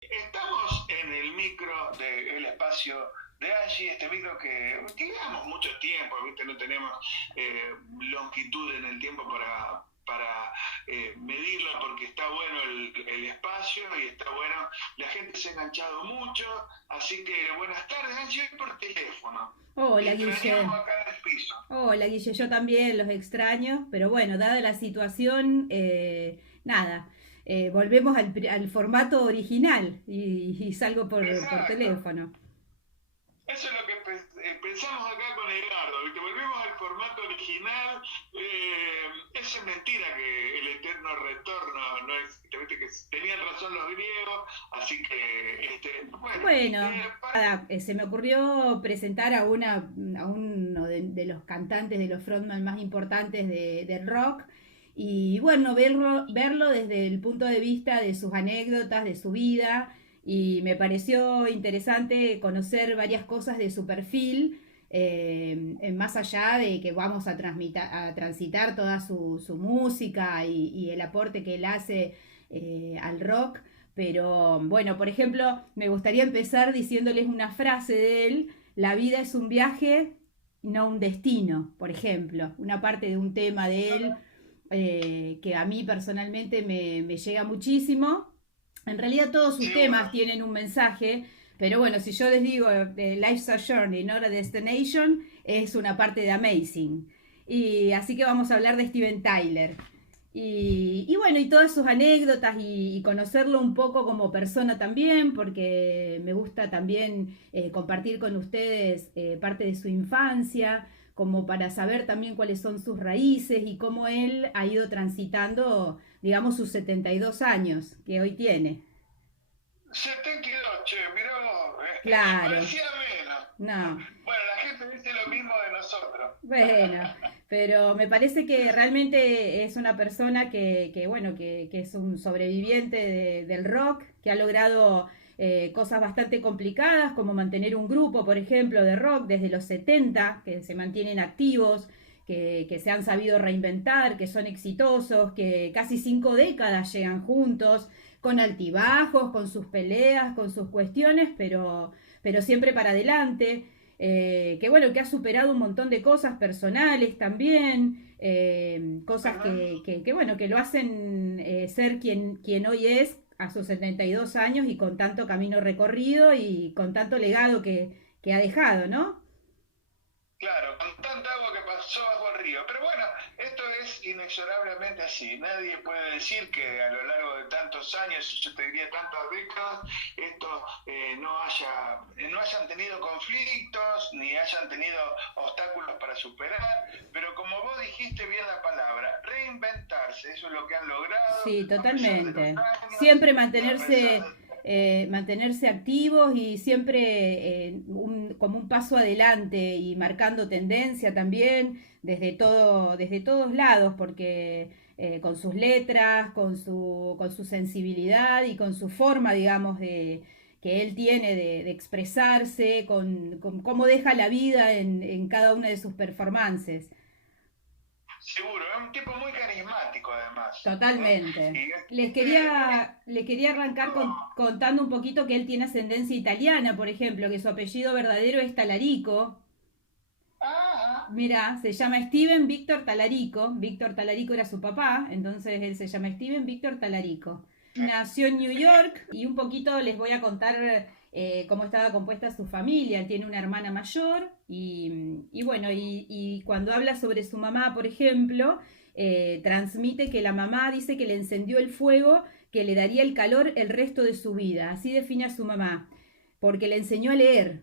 Estamos en el micro del espacio de Angie, este micro que llevamos mucho tiempo, ¿viste? No tenemos longitud en el tiempo para medirlo porque está bueno el espacio y está bueno, la gente se ha enganchado mucho, así que buenas tardes Angie, por teléfono. Te Hola extrañamos Guille. acá en el piso. Hola Guille, yo también los extraño, pero bueno, dada la situación, nada, volvemos al formato original y salgo por Exacto. teléfono. Eso es lo que pensamos acá con Edgardo, ¿viste? Volvemos al formato original. Es mentira que el eterno retorno no existe, ¿viste? Que tenían razón los griegos, así que, bueno, Bueno, para... nada, se me ocurrió presentar a uno de los cantantes, de los frontman más importantes del rock. Y bueno, verlo desde el punto de vista de sus anécdotas, de su vida. Y me pareció interesante conocer varias cosas de su perfil, más allá de que vamos a transitar toda su música y el aporte que él hace al rock. Pero bueno, por ejemplo, me gustaría empezar diciéndoles una frase de él: la vida es un viaje, no un destino, por ejemplo. Una parte de un tema de él que a mí personalmente me llega muchísimo. En realidad todos sus Seguro. temas tienen un mensaje, pero bueno, si yo les digo Life's a Journey, not a Destination, es una parte de Amazing. Y así que vamos a hablar de Steven Tyler. Y bueno, y todas sus anécdotas y conocerlo un poco como persona también, porque me gusta también compartir con ustedes parte de su infancia, como para saber también cuáles son sus raíces y cómo él ha ido transitando, digamos, sus 72 años que hoy tiene. 72, che, mirá vos, Claro, parecía menos. no. Bueno, la gente dice lo mismo de nosotros. Bueno, pero me parece que realmente es una persona bueno, que es un sobreviviente del rock, que ha logrado cosas bastante complicadas, como mantener un grupo, por ejemplo, de rock desde los 70 que se mantienen activos, que se han sabido reinventar, que son exitosos, que casi 5 décadas llegan juntos, con altibajos, con sus peleas, con sus cuestiones, pero siempre para adelante. Que bueno, que ha superado un montón de cosas personales también, cosas Ajá. bueno, que lo hacen ser quien hoy es a sus 72 años y con tanto camino recorrido y con tanto legado que ha dejado, ¿no? Claro, con tanta agua que pasó bajo el río. Pero bueno, esto es inexorablemente así. Nadie puede decir que a lo largo de tantos años, yo te diría tantas décadas, esto no hayan tenido conflictos, ni hayan tenido obstáculos para superar. Pero como vos dijiste bien la palabra, reinventarse, eso es lo que han logrado, Sí, a pesar de los totalmente. años Siempre y a pesar mantenerse activos y siempre como un paso adelante y marcando tendencia también desde todos lados, porque con sus letras, con su sensibilidad y con su forma, digamos, que él tiene de expresarse, con cómo deja la vida en cada una de sus performances. seguro, es un tipo muy carismático además. Totalmente. Y este, Les quería arrancar contando un poquito que él tiene ascendencia italiana, por ejemplo, que su apellido verdadero es Talarico. ah, Mira, se llama Steven Víctor Talarico. Víctor Talarico era su papá, entonces él se llama Steven Víctor Talarico. Nació en New York y un poquito les voy a contar cómo estaba compuesta su familia. Él tiene una hermana mayor y bueno, y cuando habla sobre su mamá, por ejemplo, transmite que la mamá dice que le encendió el fuego que le daría el calor el resto de su vida. Así define a su mamá, porque le enseñó a leer.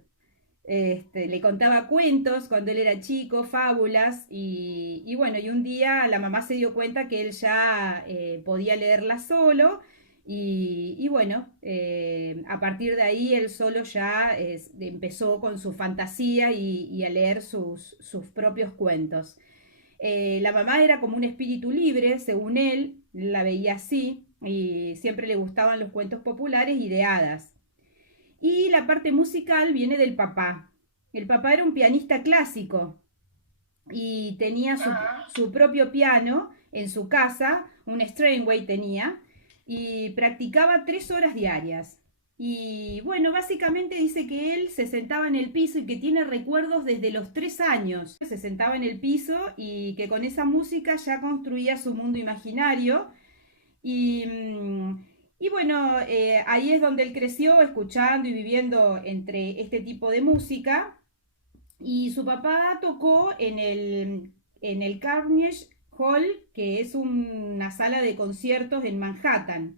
Le contaba cuentos cuando él era chico, fábulas, y bueno, y un día la mamá se dio cuenta que él ya podía leerla solo, y bueno, a partir de ahí él solo ya empezó con su fantasía y a leer sus propios cuentos. La mamá era como un espíritu libre, según él, la veía así, y siempre le gustaban los cuentos populares y de hadas. Y la parte musical viene del papá. El papá era un pianista clásico y tenía ah, su propio piano en su casa, un Steinway tenía, y practicaba 3 horas diarias. Y bueno, básicamente dice que él se sentaba en el piso y que tiene recuerdos desde los 3 años. Se sentaba en el piso y que con esa música ya construía su mundo imaginario. Y, y bueno, ahí es donde él creció escuchando y viviendo entre este tipo de música. Y su papá tocó en el Carnegie Hall, que es una sala de conciertos en Manhattan.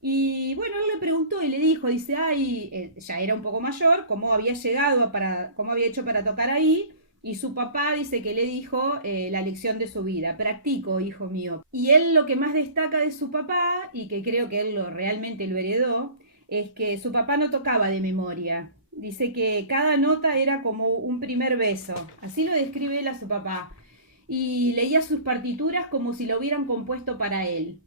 Y bueno, él le preguntó y le dijo, dice, ay, ya era un poco mayor, cómo había llegado cómo había hecho para tocar ahí. Y su papá dice que le dijo la lección de su vida, practico, hijo mío. Y él lo que más destaca de su papá, y que creo que él realmente lo heredó, es que su papá no tocaba de memoria. Dice que cada nota era como un primer beso. Así lo describe él a su papá. Y leía sus partituras como si lo hubieran compuesto para él.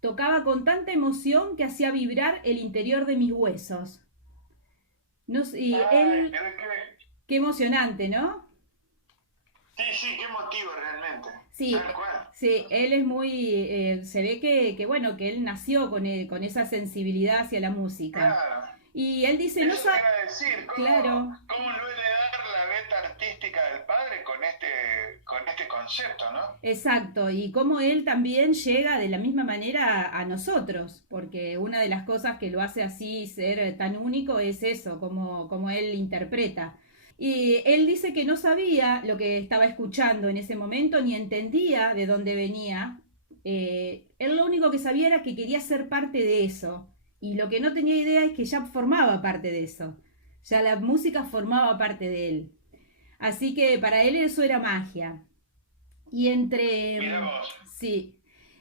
Tocaba con tanta emoción que hacía vibrar el interior de mis huesos. No sé, y Ay, él, qué emocionante, ¿no? sí, sí, qué motivo realmente. Sí, Tal cual. sí, él es muy, se ve bueno, que él nació con esa sensibilidad hacia la música. Claro. Y él dice, no Eso te sabe, iba a decir, claro, cómo no heredar la beta artística del padre con este concepto, ¿no? exacto, y cómo él también llega de la misma manera a nosotros, porque una de las cosas que lo hace así ser tan único es eso, como él interpreta. Y él dice que no sabía lo que estaba escuchando en ese momento, ni entendía de dónde venía. Él lo único que sabía era que quería ser parte de eso, y lo que no tenía idea es que ya formaba parte de eso, ya la música formaba parte de él. Así que para él eso era magia. Y entre, Mira vos. sí,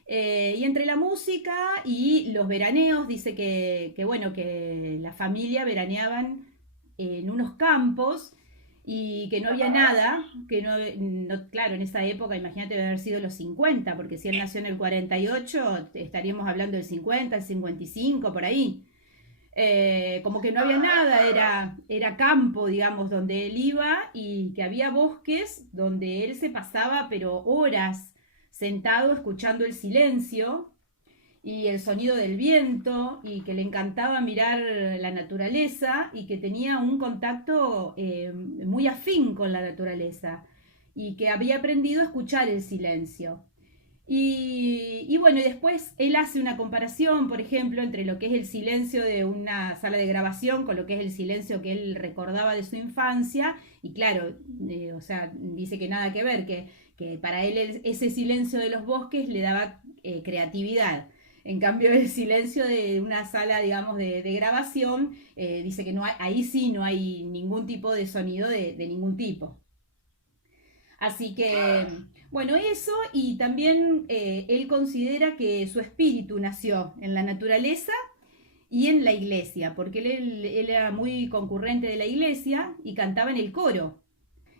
y entre la música y los veraneos, dice bueno, que la familia veraneaban en unos campos y que no había Ajá. nada, que claro, en esa época, imagínate haber sido los 50 porque si él nació en el 48 estaríamos hablando del 50 el 55 por ahí. Como que no había Ajá, nada, claro. era campo, digamos, donde él iba y que había bosques donde él se pasaba, pero horas sentado escuchando el silencio y el sonido del viento y que le encantaba mirar la naturaleza y que tenía un contacto muy afín con la naturaleza y que había aprendido a escuchar el silencio. Y bueno, y después él hace una comparación, por ejemplo, entre lo que es el silencio de una sala de grabación con lo que es el silencio que él recordaba de su infancia. Y claro, o sea, dice que nada que ver, que para él ese silencio de los bosques le daba creatividad. En cambio, el silencio de una sala, digamos, de grabación, dice que no hay, ahí sí no hay ningún tipo de sonido de ningún tipo. Así Claro. que, bueno, eso y también él considera que su espíritu nació en la naturaleza y en la iglesia, porque él era muy concurrente de la iglesia y cantaba en el coro.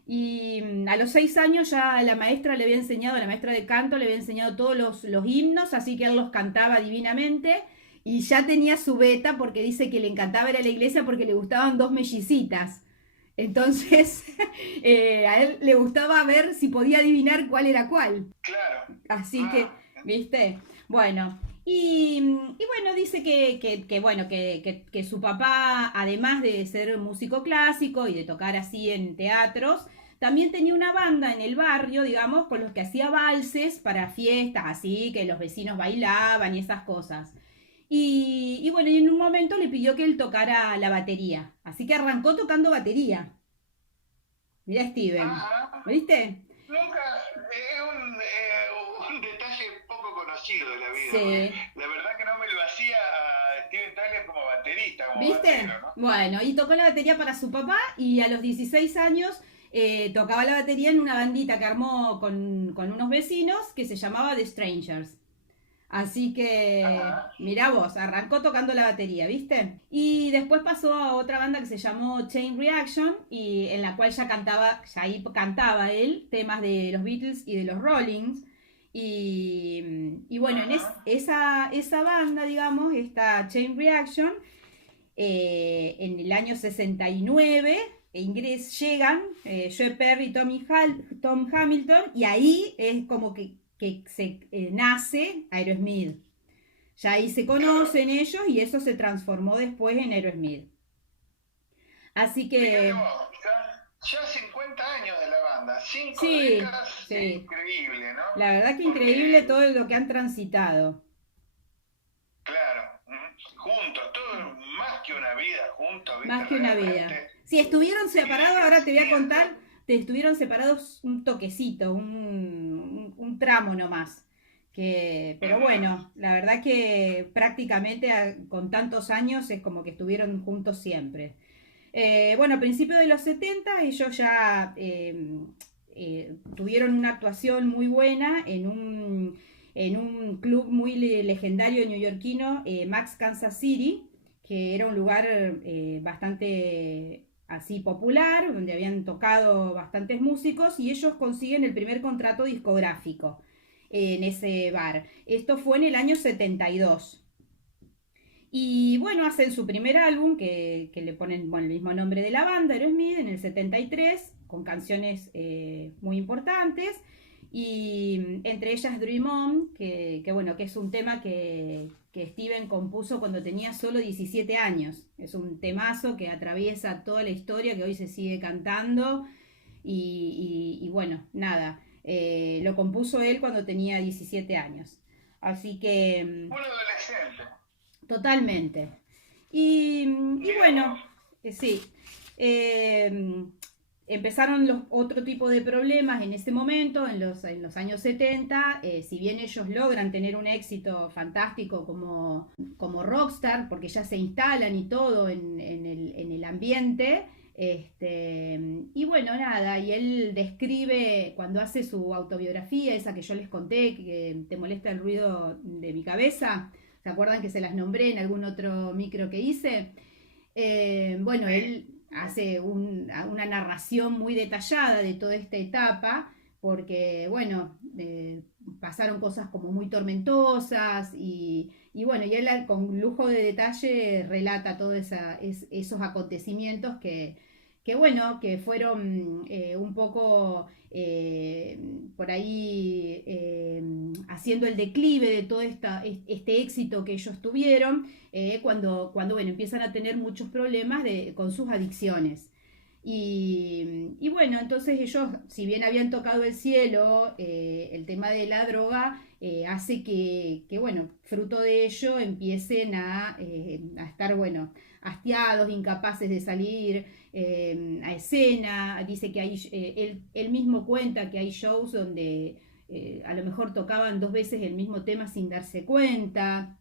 Y a los 6 años ya la maestra le había enseñado, la maestra de canto le había enseñado todos los himnos, así que él los cantaba divinamente y ya tenía su beta porque dice que le encantaba ir a la iglesia porque le gustaban dos mellicitas. Entonces, a él le gustaba ver si podía adivinar cuál era cuál. Claro, Así que, claro. ¿viste? Bueno, y bueno, dice bueno, que su papá, además de ser músico clásico y de tocar así en teatros, también tenía una banda en el barrio, digamos, con los que hacía valses para fiestas, así que los vecinos bailaban y esas cosas. Y bueno, y en un momento le pidió que él tocara la batería. Así que arrancó tocando batería. Mirá Steven, Ajá. ¿viste? Nunca, es un detalle poco conocido de la vida, porque Sí. la verdad que no me lo hacía a Steven Tyler como baterista, como ¿Viste? batero, ¿no? Bueno, y tocó la batería para su papá y a los 16 años tocaba la batería en una bandita que armó con unos vecinos que se llamaba The Strangers. Así que, Ajá. mirá vos, arrancó tocando la batería, ¿viste? Y después pasó a otra banda que se llamó Chain Reaction y en la cual ya ahí cantaba él temas de los Beatles y de los Rollings. Y bueno, Ajá. esa banda, digamos, esta Chain Reaction, en el año 69 llegan Joe Perry y Tom Hamilton y ahí es como que se nace Aerosmith. Ya ahí se conocen ellos y eso se transformó después en Aerosmith. Así Fíjate que vos, ya 50 años de la banda, 5 sí, décadas, sí, increíble, ¿no? la verdad que increíble Porque, todo lo que han transitado. claro, juntos, todo más que una vida juntos, ¿viste? Más que una vida. Realmente, Si estuvieron y separados, siguen ahora te voy a siendo, contar, te estuvieron separados un toquecito, un tramo nomás. Pero ujú, bueno, la verdad que prácticamente con tantos años es como que estuvieron juntos siempre. Bueno, a principios de los 70 ellos ya tuvieron una actuación muy buena en un club muy legendario neoyorquino, Max Kansas City, que era un lugar bastante así popular, donde habían tocado bastantes músicos y ellos consiguen el primer contrato discográfico en ese bar. Esto fue en el año 72. Y bueno, hacen su primer álbum que le ponen bueno, el mismo nombre de la banda, Aerosmith, en el 73, con canciones muy importantes. Y entre ellas Dream On, bueno, que es un tema que Steven compuso cuando tenía solo 17 años. Es un temazo que atraviesa toda la historia, que hoy se sigue cantando. Y bueno, nada, lo compuso él cuando tenía 17 años. Así que un adolescente, totalmente. Y mirá bueno, vos. sí, eh, empezaron otro tipo de problemas en ese momento, en los años 70. Si bien ellos logran tener un éxito fantástico como rockstar, porque ya se instalan y todo en el ambiente. Y bueno, nada, y él describe cuando hace su autobiografía, esa que yo les conté, que te molesta el ruido de mi cabeza. ¿Se acuerdan que se las nombré en algún otro micro que hice? Bueno, Sí, él hace una narración muy detallada de toda esta etapa, porque, bueno, pasaron cosas como muy tormentosas y bueno, y él con lujo de detalle relata todos esos acontecimientos que, bueno, que fueron un poco por ahí haciendo el declive de todo este éxito que ellos tuvieron cuando bueno, empiezan a tener muchos problemas con sus adicciones. Y bueno, entonces ellos, si bien habían tocado el cielo, el tema de la droga hace bueno, fruto de ello empiecen a estar, bueno, hastiados, incapaces de salir a escena. Dice que hay, él mismo cuenta que hay shows donde a lo mejor tocaban dos veces el mismo tema sin darse cuenta.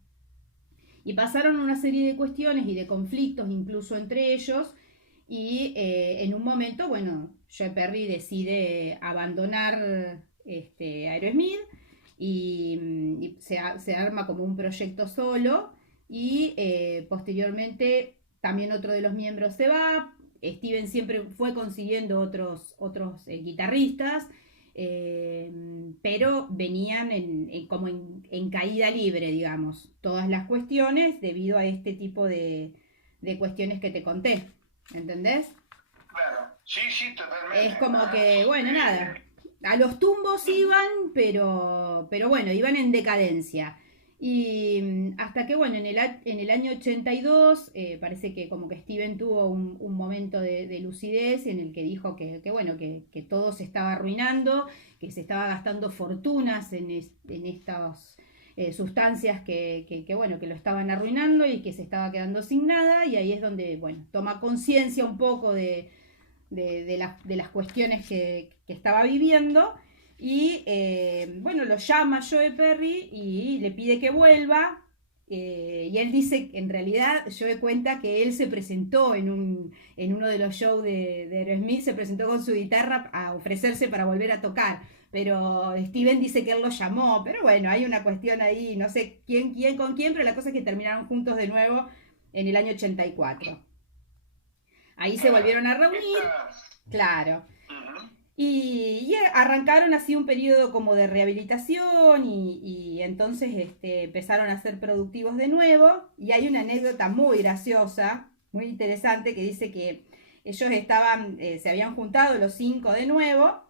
Y pasaron una serie de cuestiones y de conflictos incluso entre ellos y en un momento, bueno, Joe Perry decide abandonar Aerosmith y se arma como un proyecto solo y posteriormente también otro de los miembros se va. Steven siempre fue consiguiendo otros guitarristas, eh, pero venían como en caída libre, digamos, todas las cuestiones debido a este tipo de cuestiones que te conté, ¿entendés? claro, sí, sí, Es totalmente. como Ajá. que, bueno, nada, a los tumbos Ujú. iban, pero bueno, iban en decadencia. Y hasta que, bueno, en el año 82 parece que como que Steven tuvo un momento de lucidez en el que dijo bueno, que todo se estaba arruinando, que se estaba gastando fortunas en estas sustancias bueno, que lo estaban arruinando y que se estaba quedando sin nada. Y ahí es donde, bueno, toma conciencia un poco de las cuestiones que estaba viviendo. Y bueno, lo llama Joe Perry y le pide que vuelva. Y él dice, en realidad, Joe cuenta que él se presentó en uno de los shows de Aerosmith, se presentó con su guitarra a ofrecerse para volver a tocar. Pero Steven dice que él lo llamó. Pero bueno, hay una cuestión ahí, no sé quién con quién, pero la cosa es que terminaron juntos de nuevo en el año 84. Ahí se Claro, volvieron a reunir, está. claro. Ujú. Y arrancaron así un periodo como de rehabilitación y entonces empezaron a ser productivos de nuevo. Y hay una anécdota muy graciosa, muy interesante, que dice que ellos se habían juntado los cinco de nuevo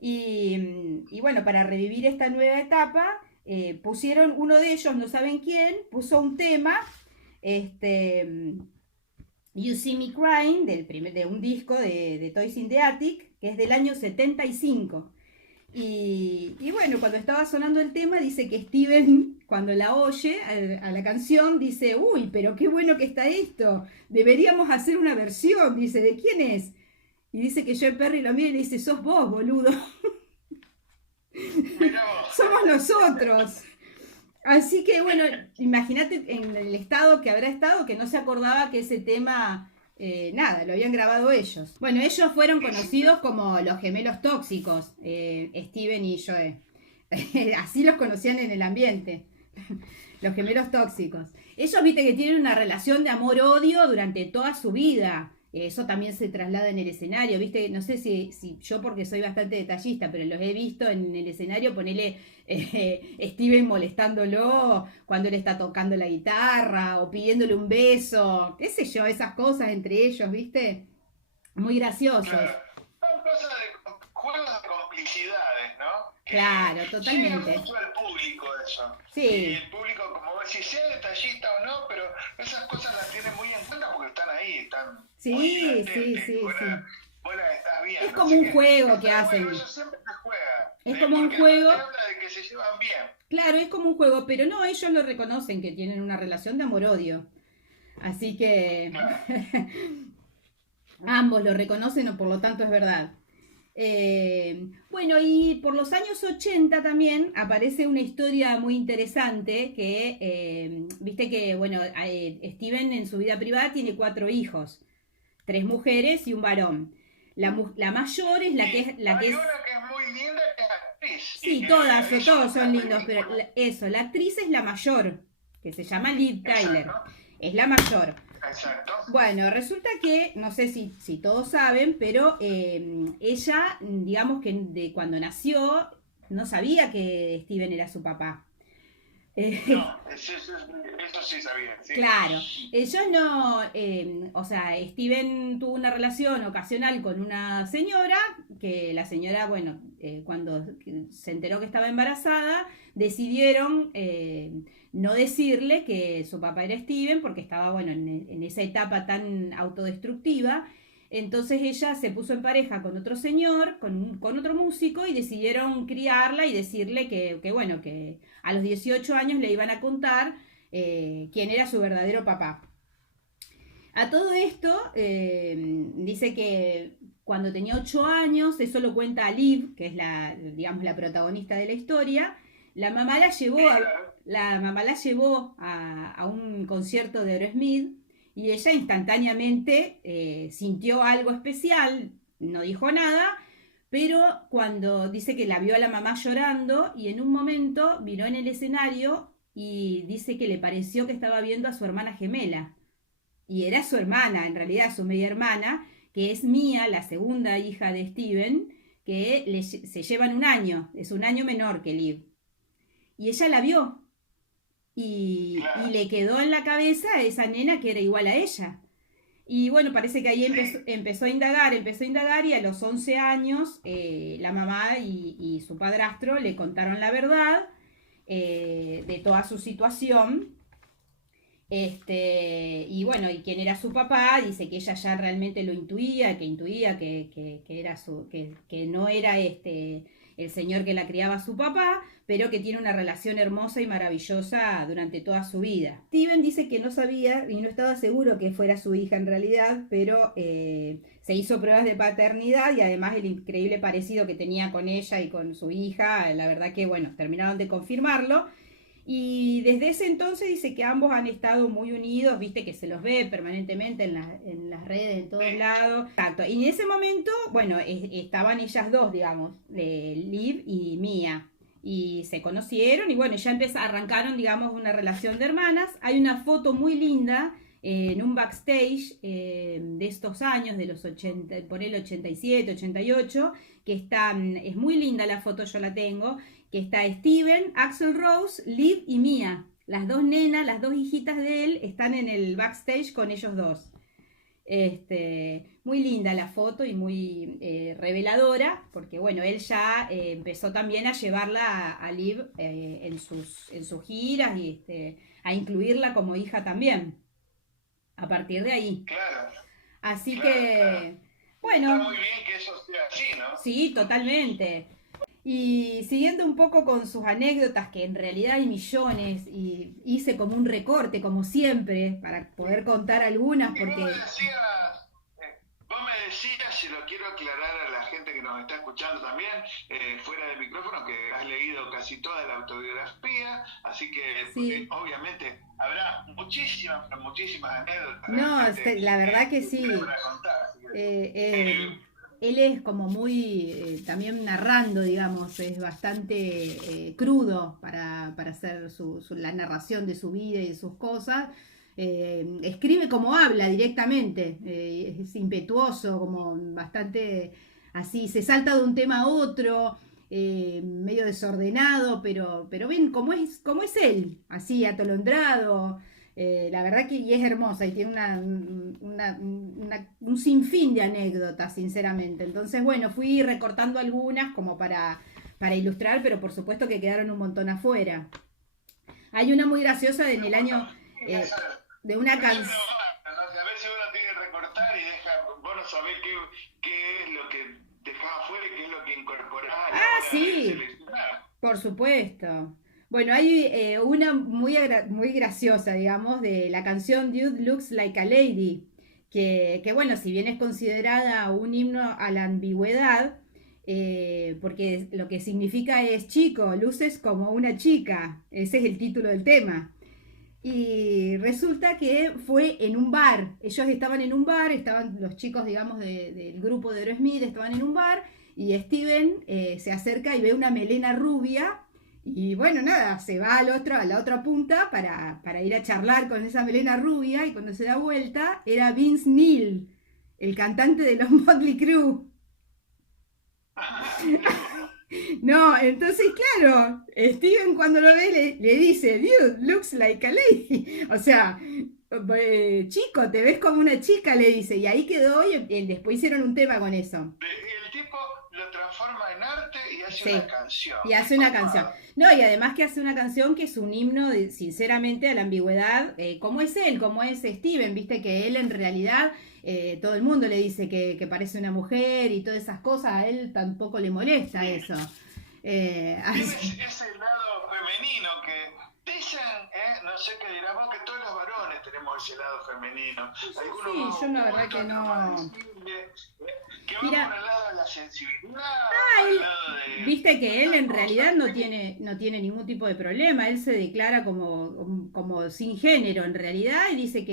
y bueno, para revivir esta nueva etapa, pusieron, uno de ellos, no saben quién, puso un tema, You See Me Crying, de un disco de Toys in the Attic, que es del año 75. Y bueno, cuando estaba sonando el tema, dice que Steven, cuando la oye a la canción, dice, uy, pero qué bueno que está esto, deberíamos hacer una versión, dice, ¿de quién es? Y dice que Joe Perry lo mira y le dice, sos vos, boludo. Somos nosotros. Así que bueno, imagínate en el estado que habrá estado, que no se acordaba que ese tema, nada, lo habían grabado ellos. Bueno, ellos fueron conocidos como los gemelos tóxicos, Steven y Joe. Así los conocían en el ambiente, los gemelos tóxicos. Ellos, viste, que tienen una relación de amor-odio durante toda su vida. Eso también se traslada en el escenario, ¿viste? No sé si yo, porque soy bastante detallista, pero los he visto en el escenario, ponele Steven molestándolo cuando él está tocando la guitarra o pidiéndole un beso, qué sé yo, esas cosas entre ellos, ¿viste? Muy graciosos. Claro. Son cosas de juegos de complicidades, ¿no? Claro, totalmente. Llega mucho al público eso. Sí. Y el público, como vos decís, sea detallista o no, pero esas cosas las tienen muy en cuenta porque están ahí, están sí, muy sí. Vos la estás viendo. Es como un juego que hacen. Bueno, eso siempre se juega. Es como un juego. Te habla de que se llevan bien. Claro, es como un juego, pero no, ellos lo reconocen, que tienen una relación de amor-odio. Así que Claro. ambos lo reconocen, o por lo tanto es verdad. Bueno, y por los años 80 también aparece una historia muy interesante que, viste que, bueno, Steven en su vida privada tiene 4 hijos, 3 mujeres y un varón. La mayor es la que es... Hay una que es muy linda, que es actriz. Sí, todos son lindos, pero la actriz es la mayor, que se llama Liv Tyler. Exacto. Es la mayor. Exacto. Bueno, resulta que, no sé si todos saben, pero ella, digamos que de cuando nació, no sabía que Steven era su papá. No, eso sí sabía. Sí. Claro, ellos no, o sea, Steven tuvo una relación ocasional con una señora, que la señora, bueno, cuando se enteró que estaba embarazada, decidieron no decirle que su papá era Steven, porque estaba, bueno, en esa etapa tan autodestructiva. Entonces ella se puso en pareja con otro señor, con otro músico, y decidieron criarla y decirle que bueno, que a los 18 años le iban a contar quién era su verdadero papá. A todo esto, dice que cuando tenía 8 años, eso lo cuenta Liv, que es digamos, la protagonista de la historia, la mamá la llevó a un concierto de Aerosmith, y ella instantáneamente sintió algo especial, no dijo nada, pero cuando dice que la vio a la mamá llorando, y en un momento miró en el escenario y dice que le pareció que estaba viendo a su hermana gemela. Y era su hermana, en realidad su media hermana, que es Mia, la segunda hija de Steven, que se llevan un año, es un año menor que Liv. Y ella la vio. Y le quedó en la cabeza a esa nena que era igual a ella. Y bueno, parece que ahí empezó a indagar, y a los 11 años la mamá y su padrastro le contaron la verdad de toda su situación. Y bueno, y quién era su papá, dice que ella ya realmente lo intuía que era que no era el señor que la criaba su papá, pero que tiene una relación hermosa y maravillosa durante toda su vida. Steven dice que no sabía y no estaba seguro que fuera su hija en realidad, pero se hizo pruebas de paternidad, y además el increíble parecido que tenía con ella y con su hija, la verdad que bueno, terminaron de confirmarlo. Y desde ese entonces dice que ambos han estado muy unidos, viste que se los ve permanentemente en las redes, en todos lados. Exacto. Y en ese momento, bueno, estaban ellas dos, digamos, Liv y Mia. Y se conocieron y bueno, ya arrancaron, digamos, una relación de hermanas. Hay una foto muy linda en un backstage de estos años, de los 80, por el 87, 88, que es muy linda la foto, yo la tengo, que está Steven, Axl Rose, Liv y Mia. Las dos nenas, las dos hijitas de él, están en el backstage con ellos dos. Muy linda la foto y muy reveladora, porque bueno, él ya empezó también a llevarla a Liv en sus giras y a incluirla como hija también, a partir de ahí. Claro, Así claro, claro. que, Está bueno, muy bien que eso sea así, ¿no? sí, totalmente. Y siguiendo un poco con sus anécdotas, que en realidad hay millones, y hice como un recorte, como siempre, para poder contar algunas, Y porque vos me decías, y lo quiero aclarar a la gente que nos está escuchando también, fuera de micrófono, que has leído casi toda la autobiografía, así que sí, obviamente habrá muchísimas, pero muchísimas anécdotas no, realmente la verdad que para sí. contar. Así que, Eh, eh, eh, Él es como muy, también narrando, digamos, es bastante crudo para hacer la narración de su vida y de sus cosas. Escribe como habla directamente, es impetuoso, como bastante así, se salta de un tema a otro, medio desordenado, pero ven cómo es él, así atolondrado. La verdad que y es hermosa y tiene un sinfín de anécdotas, sinceramente. Entonces, bueno, fui recortando algunas como para ilustrar, pero por supuesto que quedaron un montón afuera. Hay una muy graciosa no en el importa, año sí, de una pero eso no canción. va, ¿no? A veces uno tiene que recortar y deja, vos no sabés qué es lo que dejás afuera y qué es lo que incorporás a la Ah, hora de sí, seleccionar. por supuesto. Bueno, hay una muy graciosa, digamos, de la canción Dude Looks Like a Lady, que bueno, si bien es considerada un himno a la ambigüedad, porque lo que significa es chico, luces como una chica, ese es el título del tema. Y resulta que fue en un bar. Ellos estaban en un bar, estaban los chicos, digamos, del grupo de Aerosmith, estaban en un bar y Steven se acerca y ve una melena rubia y bueno, nada, se va a la otra punta para ir a charlar con esa melena rubia y cuando se da vuelta era Vince Neil, el cantante de los Motley Crue. Mira vos. No, entonces, claro, Steven cuando lo ve le dice, dude, looks like a lady. O sea, chico, te ves como una chica, le dice. Y ahí quedó y después hicieron un tema con eso. El tipo lo transforma en arte y hace una Sí, canción. y Qué hace una canción. copado. No, y además que hace una canción que es un himno, sinceramente, a la ambigüedad, como es él, como es Steven, viste que él en realidad, todo el mundo le dice que parece una mujer y todas esas cosas, a él tampoco le molesta Sí. eso. Tiene Así, ese lado femenino que dicen, no sé qué dirás vos, que todos los varones tenemos ese lado femenino. Algunos sí, más yo la verdad oculto, que otros más no. visible, que va por Mira, el lado de la sensibilidad, va por el él, lado viste de que él tantas en realidad cosas. no tiene ningún tipo de problema, él se declara como sin género en realidad y dice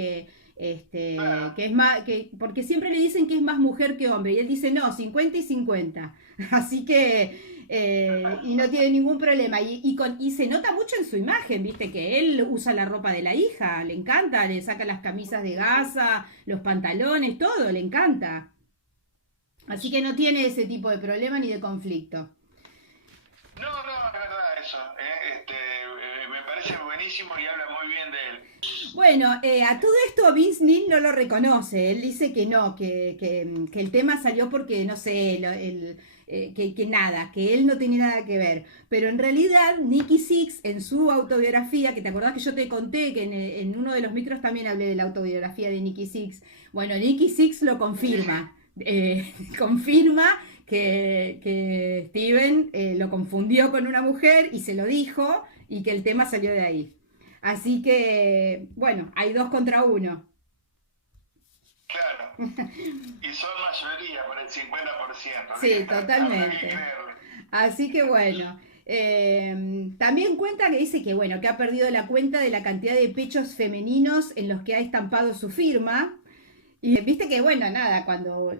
Claro. que es más, porque siempre le dicen que es más mujer que hombre y él dice no, 50 y 50, así que, y no tiene ningún problema y se nota mucho en su imagen, viste que él usa la ropa de la hija, le encanta, le saca las camisas de gasa, los pantalones, todo, le encanta. Así que no tiene ese tipo de problema ni de conflicto. No, no, es verdad eso. Me parece buenísimo y habla muy bien de él. Bueno, a todo esto Vince Neil no lo reconoce. Él dice que no, que el tema salió porque, no sé, que nada, que él no tenía nada que ver. Pero en realidad, Nicky Six, en su autobiografía, que te acordás que yo te conté que en uno de los micros también hablé de la autobiografía de Nicky Six. Bueno, Nicky Six lo Sí, sí. confirma. Confirma que Steven lo confundió con una mujer y se lo dijo y que el tema salió de ahí. Así que, bueno, hay dos contra uno. Claro. Y son mayoría por el 50%. Así que Sí, habrá que totalmente. creerle. Así que bueno, también cuenta que dice que bueno, que ha perdido la cuenta de la cantidad de pechos femeninos en los que ha estampado su firma. Y viste que, bueno, nada, cuando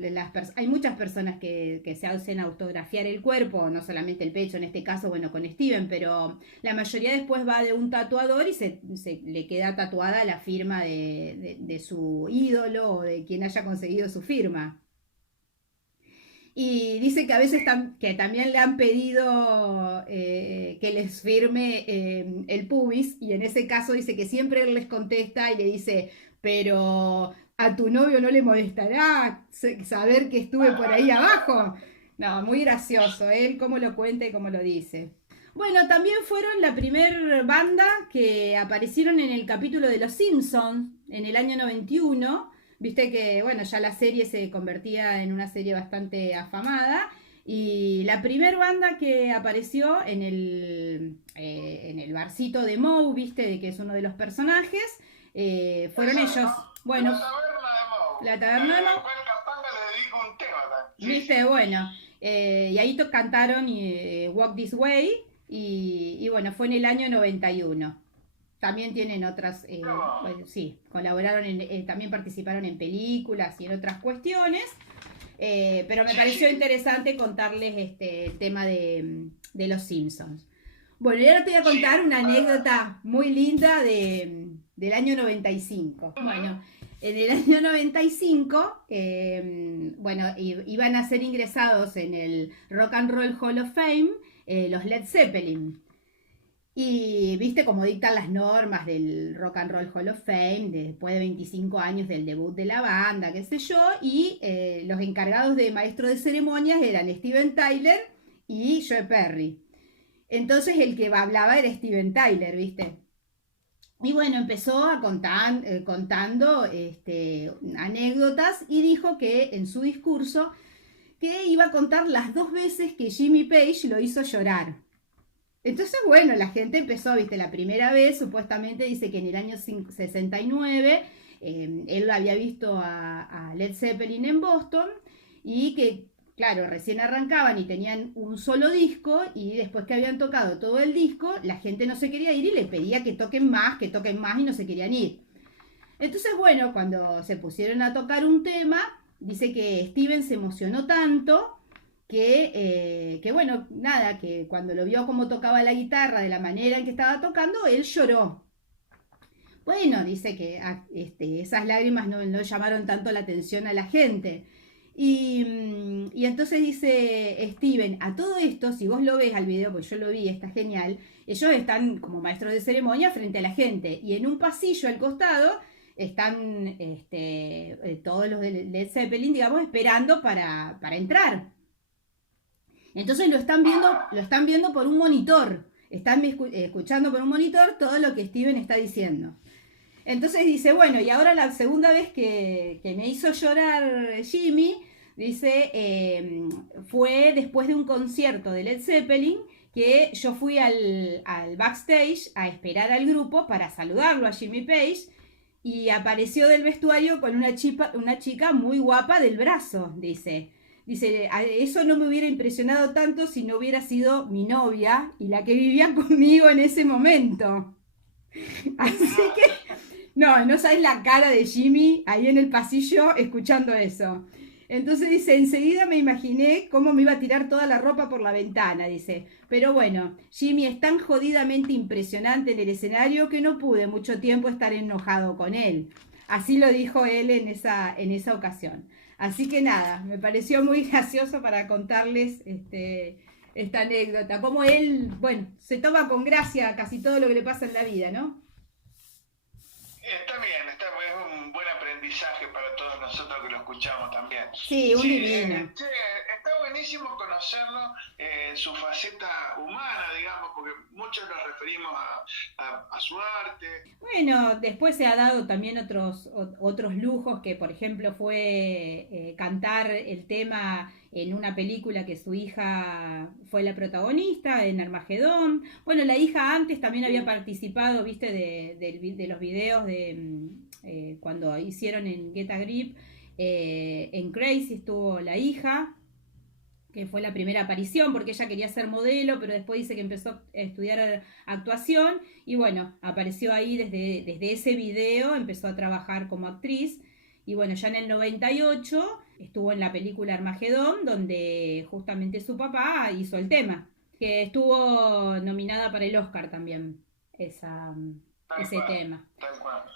hay muchas personas que se hacen autografiar el cuerpo, no solamente el pecho, en este caso, bueno, con Steven, pero la mayoría después va de un tatuador y se le queda tatuada la firma de su ídolo o de quien haya conseguido su firma. Y dice que a veces que también le han pedido que les firme el pubis y en ese caso dice que siempre él les contesta y le dice, pero ¿A tu novio no le molestará saber que estuve por ahí abajo? No, muy gracioso, él cómo lo cuenta y cómo lo dice. Bueno, también fueron la primer banda que aparecieron en el capítulo de Los Simpsons en el año 91. Viste que, bueno, ya la serie se convertía en una serie bastante afamada. Y la primer banda que apareció en el barcito de Moe, viste, de que es uno de los personajes, fueron ellos. Bueno, La taberna de Moe. la taberna de Moe. Capanga le dedico un tema también. Sí, Viste, sí. bueno, y ahí cantaron Walk This Way y bueno, fue en el año 91. También tienen otras, bueno, sí, colaboraron, también participaron en películas y en otras cuestiones, pero me pareció interesante contarles el tema de los Simpsons. Bueno, y ahora te voy a contar una anécdota muy linda del año 95. Bueno, en el año 95, bueno, iban a ser ingresados en el Rock and Roll Hall of Fame los Led Zeppelin. Y viste cómo dictan las normas del Rock and Roll Hall of Fame, después de 25 años del debut de la banda, qué sé yo, y los encargados de maestro de ceremonias eran Steven Tyler y Joe Perry. Entonces el que hablaba era Steven Tyler, ¿viste? Y bueno, empezó a contando anécdotas y dijo que en su discurso que iba a contar las 2 veces que Jimmy Page lo hizo llorar. Entonces, bueno, la gente empezó, viste, la primera vez, supuestamente dice que en el año 69 él había visto a Led Zeppelin en Boston y que, claro, recién arrancaban y tenían un solo disco y después que habían tocado todo el disco, la gente no se quería ir y le pedía que toquen más y no se querían ir. Entonces, bueno, cuando se pusieron a tocar un tema, dice que Steven se emocionó tanto que bueno, nada, que cuando lo vio cómo tocaba la guitarra de la manera en que estaba tocando, él lloró. Bueno, dice que esas lágrimas no llamaron tanto la atención a la gente. Y entonces dice Steven, a todo esto, si vos lo ves al video, pues yo lo vi, está genial, ellos están como maestros de ceremonia frente a la gente y en un pasillo al costado están todos los de Led Zeppelin, digamos, esperando para entrar. Entonces lo están viendo por un monitor, están escuchando por un monitor todo lo que Steven está diciendo. Entonces dice, bueno, y ahora la segunda vez que me hizo llorar Jimmy, dice, fue después de un concierto de Led Zeppelin, que yo fui al backstage a esperar al grupo para saludarlo a Jimmy Page, y apareció del vestuario con una chica muy guapa del brazo, dice. Dice, eso no me hubiera impresionado tanto si no hubiera sido mi novia y la que vivía conmigo en ese momento. Así que, no sabes la cara de Jimmy ahí en el pasillo escuchando eso. Entonces dice, enseguida me imaginé cómo me iba a tirar toda la ropa por la ventana, dice. Pero bueno, Jimmy es tan jodidamente impresionante en el escenario que no pude mucho tiempo estar enojado con él. Así lo dijo él en esa ocasión. Así que nada, me pareció muy gracioso para contarles esta anécdota. Como él, bueno, se toma con gracia casi todo lo que le pasa en la vida, ¿no? Está bien, es un buen aprendizaje para todos nosotros que lo escuchamos también. Sí, un divino. Está buenísimo conocerlo en su faceta humana, digamos, porque muchos nos referimos a su arte. Bueno, después se ha dado también otros lujos, que por ejemplo fue cantar el tema en una película que su hija fue la protagonista, en Armagedón. Bueno, la hija antes también había participado, viste, de los videos de cuando hicieron en Get a Grip, en Crazy estuvo la hija, que fue la primera aparición porque ella quería ser modelo, pero después dice que empezó a estudiar actuación y bueno, apareció ahí desde ese video, empezó a trabajar como actriz y bueno, ya en el 98 estuvo en la película Armagedón, donde justamente su papá hizo el tema, que estuvo nominada para el Oscar también, ese tema.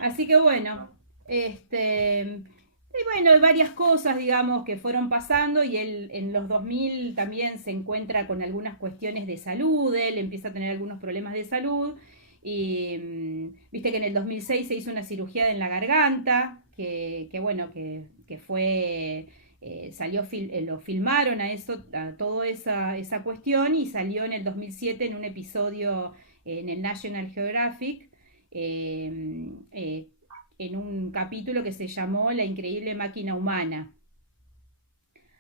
Así que bueno, y bueno, hay varias cosas, digamos, que fueron pasando y él en los 2000 también se encuentra con algunas cuestiones de salud, él empieza a tener algunos problemas de salud y viste que en el 2006 se hizo una cirugía en la garganta, bueno, que fue, lo filmaron a toda esa cuestión y salió en el 2007 en un episodio en el National Geographic, en un capítulo que se llamó La increíble máquina humana.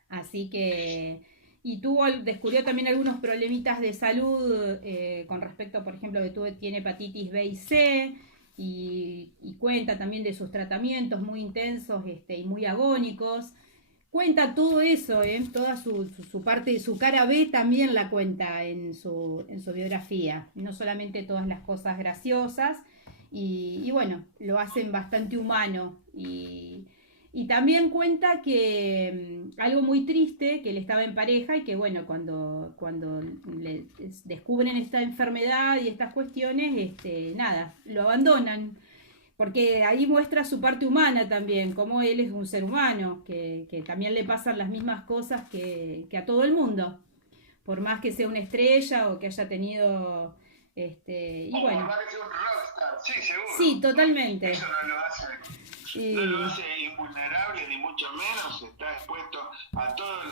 Así que, y descubrió también algunos problemitas de salud con respecto, por ejemplo, que tiene hepatitis B y C, y cuenta también de sus tratamientos muy intensos y muy agónicos. Cuenta todo eso, toda su parte de su cara B también la cuenta en su biografía, no solamente todas las cosas graciosas, y bueno, lo hacen bastante humano, y también cuenta que algo muy triste, que él estaba en pareja y que bueno, cuando le descubren esta enfermedad y estas cuestiones, nada, lo abandonan, porque ahí muestra su parte humana también, cómo él es un ser humano, que también le pasan las mismas cosas que a todo el mundo, por más que sea una estrella o que haya tenido, y bueno. Por más que sea un rockstar, sí, seguro. Sí, totalmente. Eso no lo hace, no lo hace invulnerable, ni mucho menos, está expuesto a todos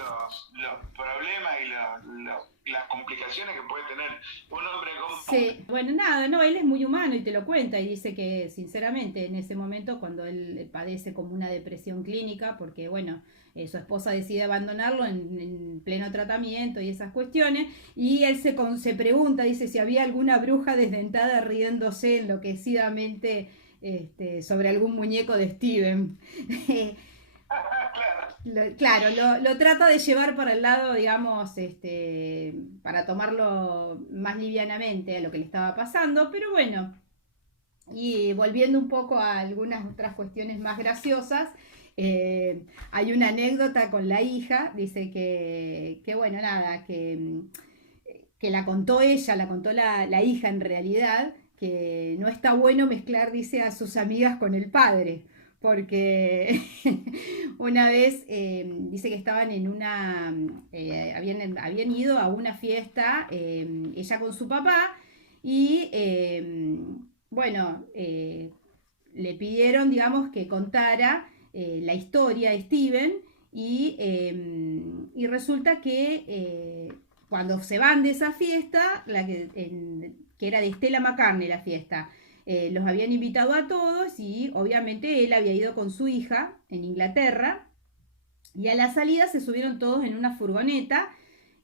los problemas y las complicaciones que puede tener un hombre común. Sí, bueno, nada, no, él es muy humano y te lo cuenta y dice que sinceramente en ese momento cuando él padece como una depresión clínica, porque bueno, su esposa decide abandonarlo en pleno tratamiento y esas cuestiones, y él se pregunta, dice si había alguna bruja desdentada riéndose enloquecidamente sobre algún muñeco de Steven. Claro, lo trata de llevar para el lado, digamos, para tomarlo más livianamente a lo que le estaba pasando, pero bueno, y volviendo un poco a algunas otras cuestiones más graciosas, hay una anécdota con la hija, dice que bueno, nada, que la contó ella, la contó la hija en realidad, que no está bueno mezclar, dice, a sus amigas con el padre, porque una vez dice que estaban en habían ido a una fiesta, ella con su papá, y bueno, le pidieron, digamos, que contara la historia de Steven, y resulta que cuando se van de esa fiesta, que era de Stella McCartney la fiesta, los habían invitado a todos y obviamente él había ido con su hija en Inglaterra, y a la salida se subieron todos en una furgoneta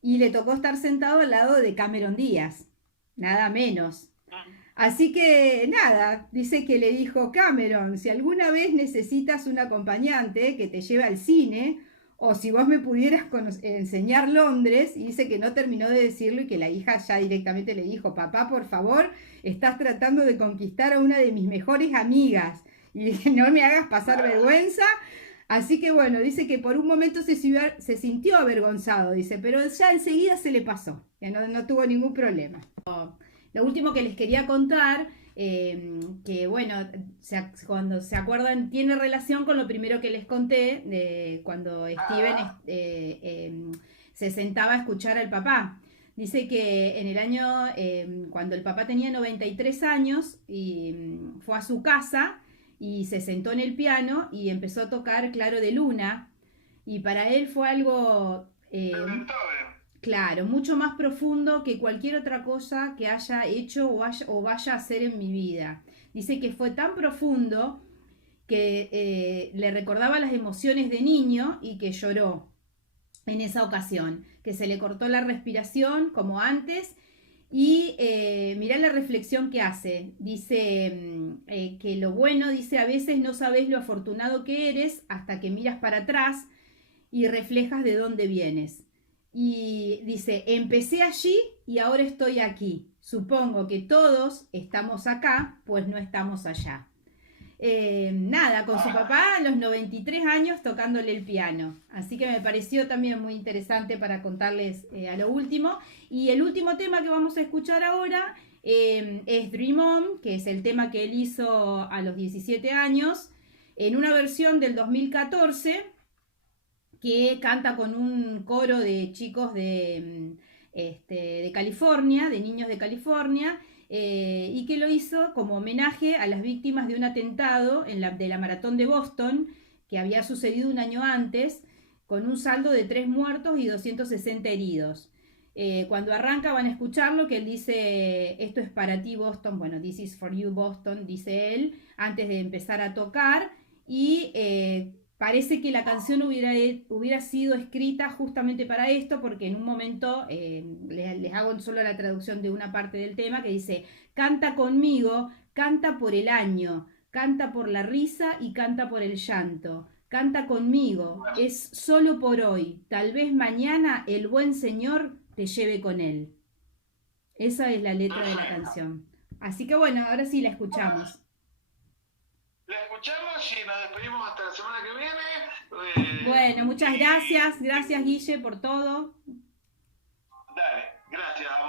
y le tocó estar sentado al lado de Cameron Díaz, nada menos. Así que nada, dice que le dijo: Cameron, si alguna vez necesitas un acompañante que te lleve al cine, o si vos me pudieras enseñar Londres, y dice que no terminó de decirlo y que la hija ya directamente le dijo: papá, por favor, estás tratando de conquistar a una de mis mejores amigas y no me hagas pasar vergüenza. Así que bueno, dice que por un momento se sintió avergonzado, dice, pero ya enseguida se le pasó, que no tuvo ningún problema. Lo último que les quería contar, que bueno, cuando se acuerdan, tiene relación con lo primero que les conté, de cuando Steven se sentaba a escuchar al papá. Dice que en el año, cuando el papá tenía 93 años, y fue a su casa y se sentó en el piano y empezó a tocar Claro de Luna, y para él fue algo... claro, mucho más profundo que cualquier otra cosa que haya hecho o vaya a hacer en mi vida. Dice que fue tan profundo que le recordaba las emociones de niño y que lloró en esa ocasión, que se le cortó la respiración como antes. Y mirá la reflexión que hace. Dice que lo bueno, dice, a veces no sabes lo afortunado que eres hasta que miras para atrás y reflejas de dónde vienes. Y dice: empecé allí y ahora estoy aquí. Supongo que todos estamos acá, pues no estamos allá. Nada, con su papá a los 93 años tocándole el piano. Así que me pareció también muy interesante para contarles a lo último. Y el último tema que vamos a escuchar ahora es Dream On, que es el tema que él hizo a los 17 años, en una versión del 2014, que canta con un coro de chicos de California, de niños de California, y que lo hizo como homenaje a las víctimas de un atentado de la Maratón de Boston, que había sucedido un año antes, con un saldo de 3 muertos y 260 heridos. Cuando arranca van a escucharlo, que él dice, esto es para ti Boston, bueno, this is for you Boston, dice él, antes de empezar a tocar, y parece que la canción hubiera sido escrita justamente para esto, porque en un momento, les hago solo la traducción de una parte del tema, que dice, canta conmigo, canta por el año, canta por la risa y canta por el llanto. Canta conmigo, es solo por hoy. Tal vez mañana el buen Señor te lleve con él. Esa es la letra de la canción. Así que bueno, ahora sí la escuchamos. La escuchamos y nos despedimos hasta la semana que viene. Bueno, muchas gracias. Gracias, Guille, por todo. Dale, gracias.